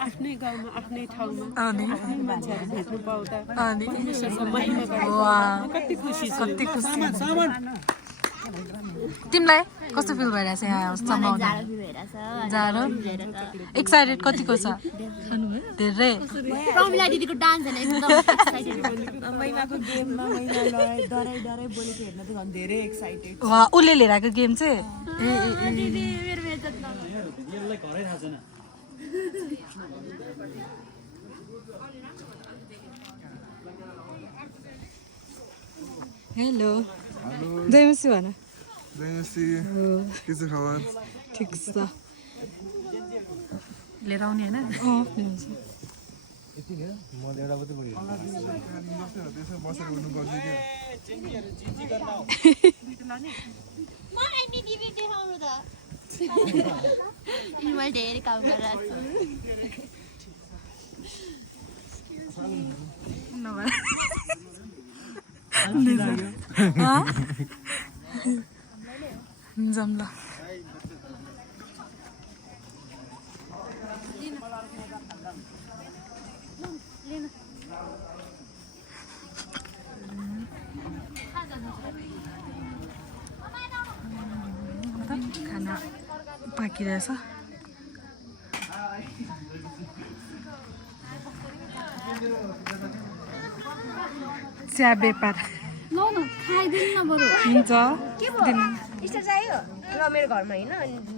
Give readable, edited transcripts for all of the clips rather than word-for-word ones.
आफ्नै गाउँमा आफ्नै ठाउँमा अनि आफ्नै मान्छेहरू भेट्नु पाउँदा अनि महिमा वाह कति खुसी छु कति खुसी तिमीलाई कस्तो फिल भइरहेछ यहाँसम्म आउँदा जाडो फिल भइरहेछ जाडो एक्साइटेड कतिको छ धेरै प्रमिला दिदीको डान्स हेर्न एकदम एक्साइटेड महिमाको गेममा महिमालाई डराइ बोलेको हेर्न त झन् धेरै एक्साइटेड वा उसले लिएर आएको गेम चाहिँ दिदी मेरो बेइज्जत हेलो जयमसी भन जयमसी के छ खबर ठिक छ लिएर आउने होइन बसेर हुनुपर्छ क्या मलाई नि दिदी देखाउनु त मैले धेरै काम गरिरहेको जम्ला खाना पाकिरहेछ चिया व्यापार ल खाइदिनु न बरु हुन्छ स्टार चाहियो ल मेरो घरमा होइन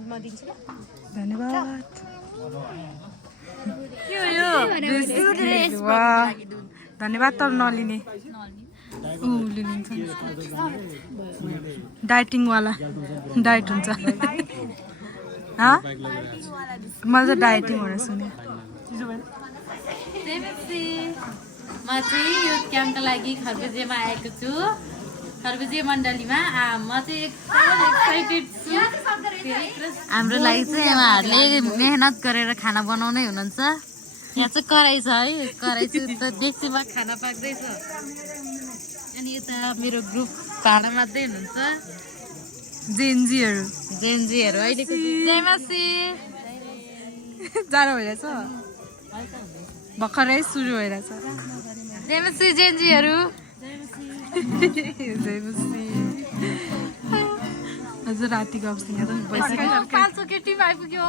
म दिन्छु ल धन्यवाद वाह धन्यवाद तर नलिने उसले लिन्छ डाइटिङवाला डाइट हुन्छ मैले चाहिँ डाइटिङ भनेर सुने म चाहिँ यो क्याम्पका लागि खरबुजेमा आएको छु खरबुजे मण्डलीमा म चाहिँ एकदम एक्साइटेड छु हाम्रो लागि चाहिँ उहाँहरूले मेहनत गरेर खाना बनाउनै हुनुहुन्छ यहाँ चाहिँ कराई छ है कराई चाहिँ त डेक्चीमा खाना पाक्दैछ अनि यता मेरो ग्रुप भाडा मात्रै हुनुहुन्छ जेन्जीहरू अहिलेको जयमासी जाडो भइरहेछ भर्खरै सुरु भइरहेछ जयमासी जेन्जीहरू हजुर रातिको अवस्था यहाँ त भइसक्यो पाल्छो केटी आइपुग्यो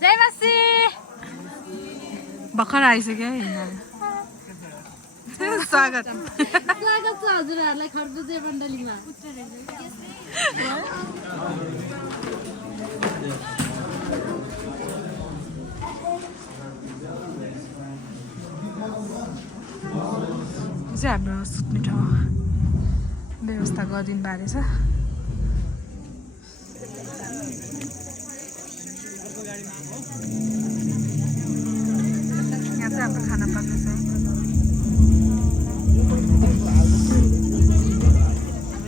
जयमासी भर्खर आइसक्यो है स्वागत स्वागत छ हजुरहरूलाई खरबुजे मण्डलीमा चाहिँ हाम्रो सुत्ने ठाउँ व्यवस्था गरिदिनु भएको रहेछ यहाँ चाहिँ हाम्रो खाना पाक्दैछ हाम्रो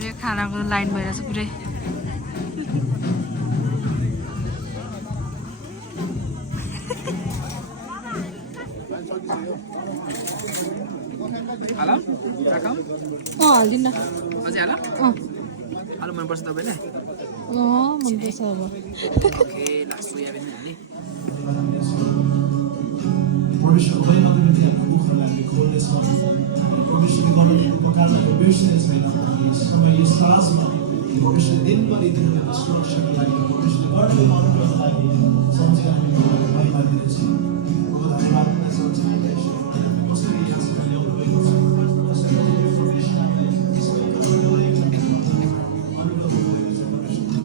यो खानाको लाइन भइरहेछ पुरै हेलो राखौँ हालिदिनु न अझै हाल आलु मनपर्छ तपाईँलाई मनपर्छ अब ओके लास्ट सोयाबिन हाल्ने भविष्यको महिमाको निम्ति हाम्रो मुखहरूलाई हामीले खोल्नेछौँ भविष्यको गणतन्त्र पकार्नको बिर्सिने छैन यस समय यस राजमा भविष्य दिनभरि तिनीहरूको सुरक्षाको लागि भविष्यले गर्दै गर्नको लागि सम्झेर हामी महिमा दिनेछौँ